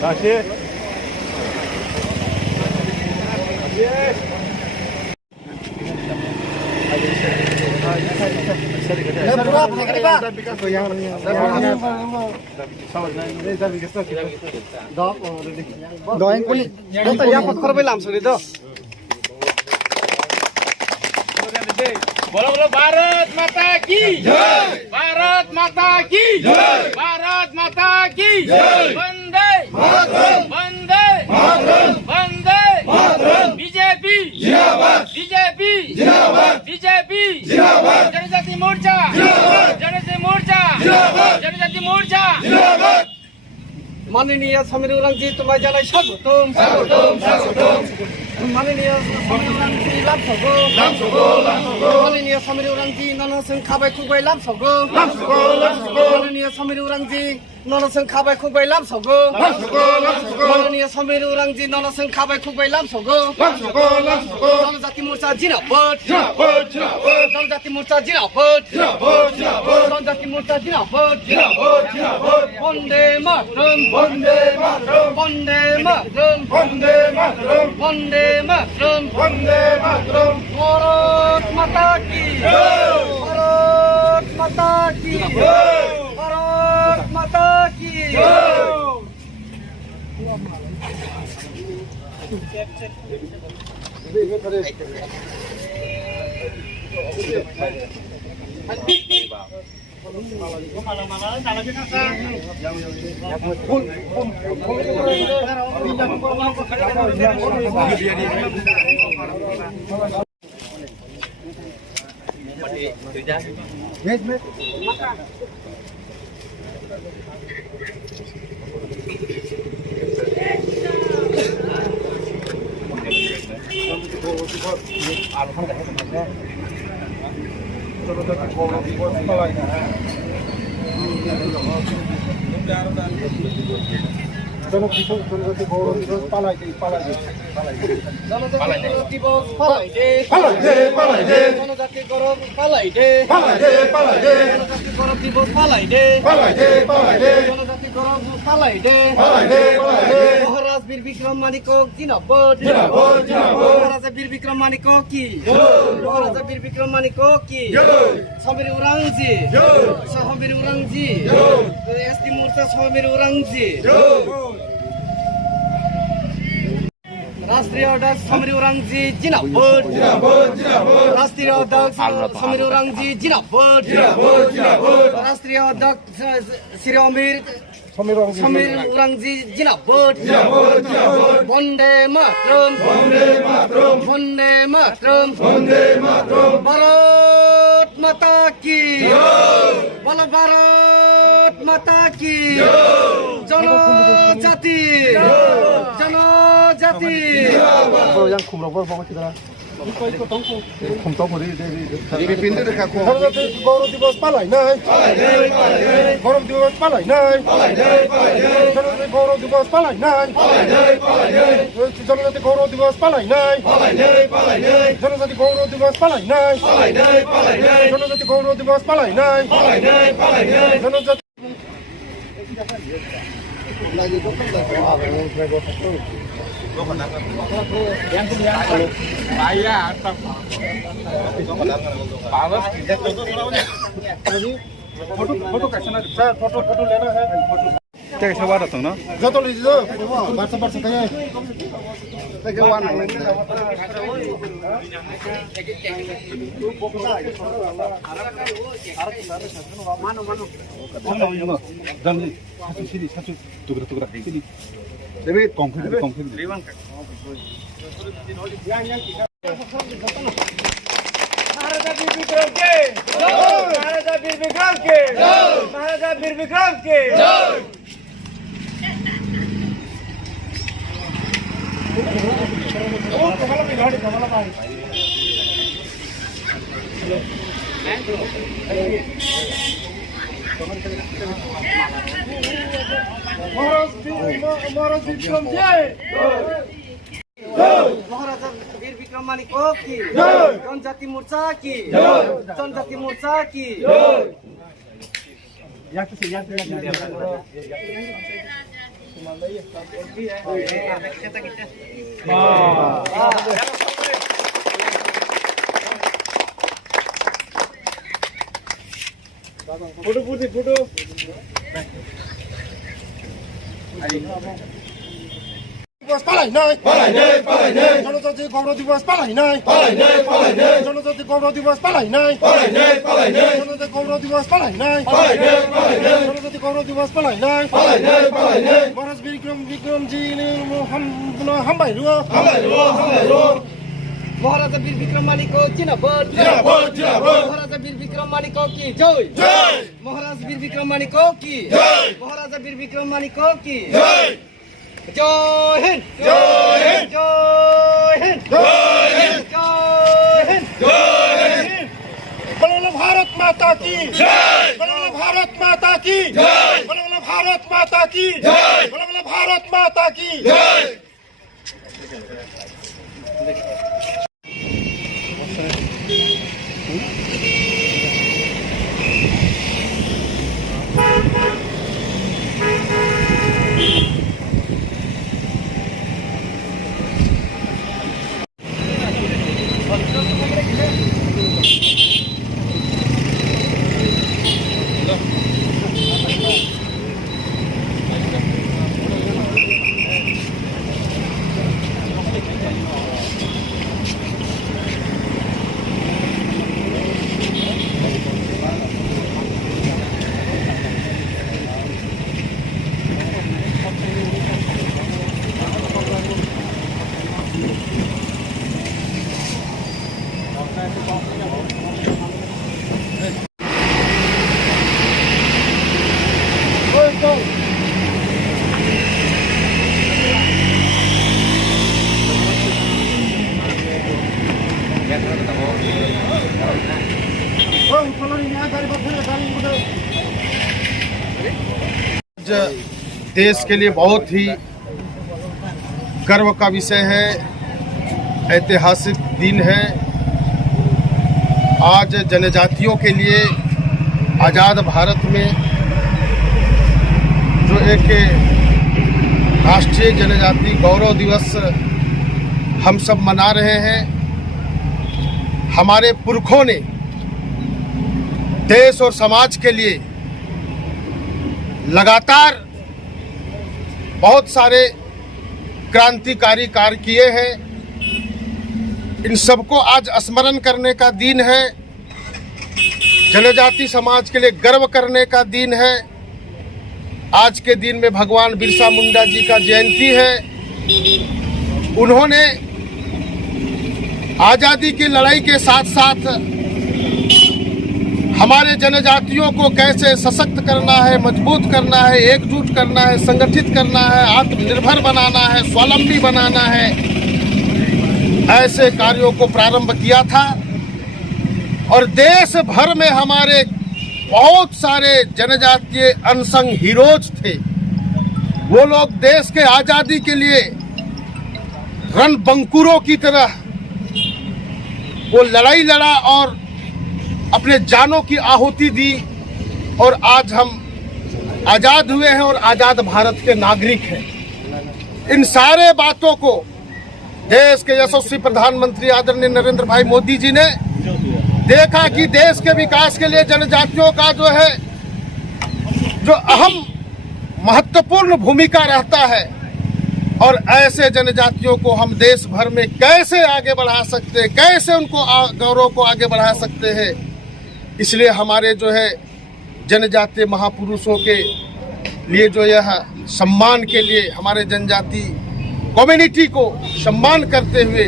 다시. बोलो बोलो भारत माता की जय, भारत माता की जय, भारत माता की जय, वंदे मातरम, वंदे मातरम, वंदे मातरम, बीजेपी जिंदाबाद, बीजेपी जिंदाबाद, बीजेपी जिंदाबाद, जनजाति मोर्चा जिंदाबाद, जनजाति मोर्चा जिंदाबाद, जनजाति मोर्चा जिंदाबाद। माननीय समीर उरांजी तुम्हारे जानाय स्वागतम स्वागतम स्वागतम माननीय समीर उरांजी लामसगो लामसगो लामसगो माननीय समीर उरांजी ननसं खाबाय खुबाय लामसगो लामसगो लामसगो माननीय समीर उरांजी ननसं खाबाय खुबाय लामसगो लामसगो लामसगो माननीय समीर उरांजी ननसं खाबाय खुबाय लामसगो लामसगो लामसगो जनजाति मोर्चा जिंदाबाद जिंदाबाद जिंदाबाद जनजाति मोर्चा जिंदाबाद जिंदाबाद जिंदाबाद जनजाति मोर्चा जिंदाबाद जिंदाबाद जिंदाबाद वंदे मातरम वंदे मातरम वंदे मातरम वंदे मातरम वंदे मातरम वंदे मातरम भारत माता की जय भारत माता की जय भारत माता की जय জনজাতি গৌরব দিবস পালাই দে পালাই দে জনজাতি দিবস পালাই দে পালাই দে পালাই দে জনজাতি গৌরব পালাই দে পালাই দে পালাই দে জনজাতি গৌরব দিবস পালাই দে পালাই দে পালাই দে জনজাতি গৌরব পালাই দে পালাই দে পালাই দে মহারাজ বীর বিক্রম মানিকক জিন্দাবাদ জিন্দাবাদ জিন্দাবাদ মহারাজা বীর বিক্রম মানিকক কি মহারাজা বীর বিক্রম মানিকক কি সমীর উরাংজি সমীর উরাংজি এসটি মোর্চা সমীর উরাংজি राष्ट्रीय अध्यक्ष समीर उरांजी जिंदाबाद জিন্দাবাদ জিন্দাবাদ राष्ट्रीय अध्यक्ष समीर उरांजी जिंदाबाद জিন্দাবাদ জিন্দাবাদ राष्ट्रीय अध्यक्ष श्री अमीर সমীর उरांजी जिंदाबाद জিন্দাবাদ জিন্দাবাদ वंदे मातरम বন্দে মাতরম वंदे मातरम বন্দে মাতরম भारत माता की बोलो भारत माता की जनजाति जनजाति yang kumrobor bawa kita kumtok muri di pintu dekat kum জনজাতি গৌরব দিবস পালাই নাই গৌরব দিবস পালাই নাই জনজাতি গৌরব দিবস পালাই নাই জনজাতি গৌরব দিবস পালাই নাই জনজাতি গৌরব দিবস পালাই নাই জনজাতি গৌরব দিবস পালাই নাই জনজাতি फोटो कैसे ना सर फोटो लेना है फोटो क्या कैसे बात होता ना जो तो लीजिए बात कहिए देखिए वन मानो जल्दी सीधी सासु टुकड़ा सीधी देबे कंक्रीट महाराजा वीर विक्रम के महाराजा वीर विक्रम के महाराजा वीर विक्रम के महाराज विक्रम जय महाराजा वीर विक्रम मानिक की जनजाति मोर्चा की जनजाति मोर्चा की দিবস পালাই নাই জনজাতি গৌরব দিবস পালাই নাই জনজাতি গৌরব দিবস পালাই নাই জনজাতি গৌরব দিবস পালাই নাই জনজাতি গৌরব দিবস পালাই নাই মহারাজ বিক্রমজি হামবাইলু মহারাজা বীর বিক্রম মানিক জিন্দাবাদ মহারাজা বীর বিক্রম মানিক কি জয় মহারাজ বীর বিক্রম মানিক কি মহারাজা বীর বিক্রম মানিক কি জয় হিন্দ জয় হিন্দ জয় হিন্দ জয় হিন্দ জয় হিন্দ জয় হিন্দ बोलो भारत माता की जय बोलो भारत माता की जय बोलो भारत माता की जय बोलो भारत माता की जय देश के लिए बहुत ही गर्व का विषय है, ऐतिहासिक दिन है। आज जनजातियों के लिए आज़ाद भारत में जो एक राष्ट्रीय जनजाति गौरव दिवस हम सब मना रहे हैं। हमारे पुरखों ने देश और समाज के लिए लगातार बहुत सारे क्रांतिकारी कार्य किए हैं। इन सबको आज स्मरण करने का दिन है, जनजाति समाज के लिए गर्व करने का दिन है। आज के दिन में भगवान बिरसा मुंडा जी का जयंती है। उन्होंने आज़ादी की लड़ाई के साथ साथ हमारे जनजातियों को कैसे सशक्त करना है, मजबूत करना है, एकजुट करना है, संगठित करना है, आत्मनिर्भर बनाना है, स्वावलंबी बनाना है, ऐसे कार्यों को प्रारंभ किया था। और देश भर में हमारे बहुत सारे जनजातीय अनसंग हीरोज थे। वो लोग देश के आज़ादी के लिए रणबंकुरों की तरह वो लड़ाई लड़ा और अपने जानों की आहुति दी। और आज हम आज़ाद हुए हैं और आज़ाद भारत के नागरिक हैं। इन सारे बातों को देश के यशस्वी प्रधानमंत्री आदरणीय नरेंद्र भाई मोदी जी ने देखा कि देश के विकास के लिए जनजातियों का जो अहम महत्वपूर्ण भूमिका रहता है। और ऐसे जनजातियों को हम देश भर में कैसे आगे बढ़ा सकते हैं, कैसे उनको गौरव को आगे बढ़ा सकते हैं। इसलिए हमारे जनजातीय महापुरुषों के लिए यह सम्मान के लिए हमारे जनजाति कम्युनिटी को सम्मान करते हुए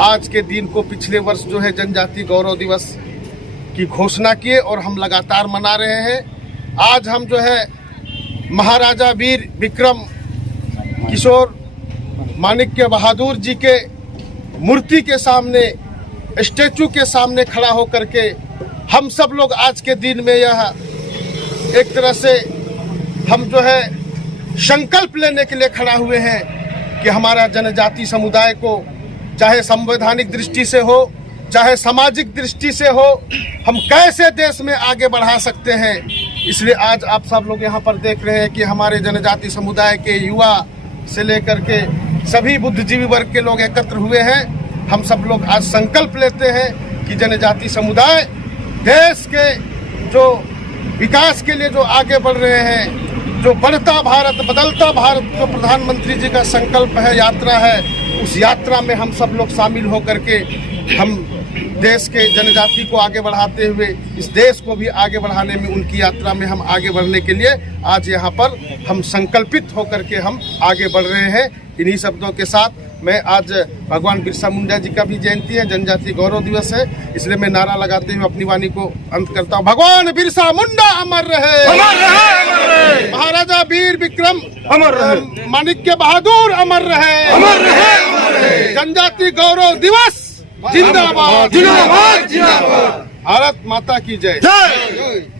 आज के दिन को पिछले वर्ष जनजाति गौरव दिवस की घोषणा किए और हम लगातार मना रहे हैं। आज हम महाराजा वीर विक्रम किशोर माणिक्य बहादुर जी के मूर्ति के सामने, स्टैचू के सामने खड़ा होकर के हम सब लोग आज के दिन में यह एक तरह से हम संकल्प लेने के लिए खड़ा हुए हैं कि हमारा जनजाति समुदाय को चाहे संवैधानिक दृष्टि से हो, चाहे सामाजिक दृष्टि से हो, हम कैसे देश में आगे बढ़ा सकते हैं। इसलिए आज आप सब लोग यहाँ पर देख रहे हैं कि हमारे जनजाति समुदाय के युवा से लेकर के सभी बुद्धिजीवी वर्ग के लोग एकत्र हुए हैं। हम सब लोग आज संकल्प लेते हैं कि जनजाति समुदाय देश के जो विकास के लिए जो आगे बढ़ रहे हैं, जो बढ़ता भारत बदलता भारत जो प्रधानमंत्री जी का संकल्प है, यात्रा है, उस यात्रा में हम सब लोग शामिल होकर के हम देश के जनजाति को आगे बढ़ाते हुए इस देश को भी आगे बढ़ाने में उनकी यात्रा में हम आगे बढ़ने के लिए आज यहाँ पर हम संकल्पित होकर के हम आगे बढ़ रहे हैं। इन्हीं शब्दों के साथ मैं आज भगवान बिरसा मुंडा जी का भी जयंती है, जनजाति गौरव दिवस है, इसलिए मैं नारा लगाते हुए अपनी वाणी को अंत करता हूँ। भगवान बिरसा मुंडा अमर रहे, अमर रहे, अमर रहे। महाराजा वीर विक्रम अमर रहे, माणिक्य बहादुर अमर रहे, अमर रहे, अमर रहे। जनजाति गौरव दिवस जिंदाबाद, जिंदाबाद, जिंदाबाद। भारत माता की जय। जय।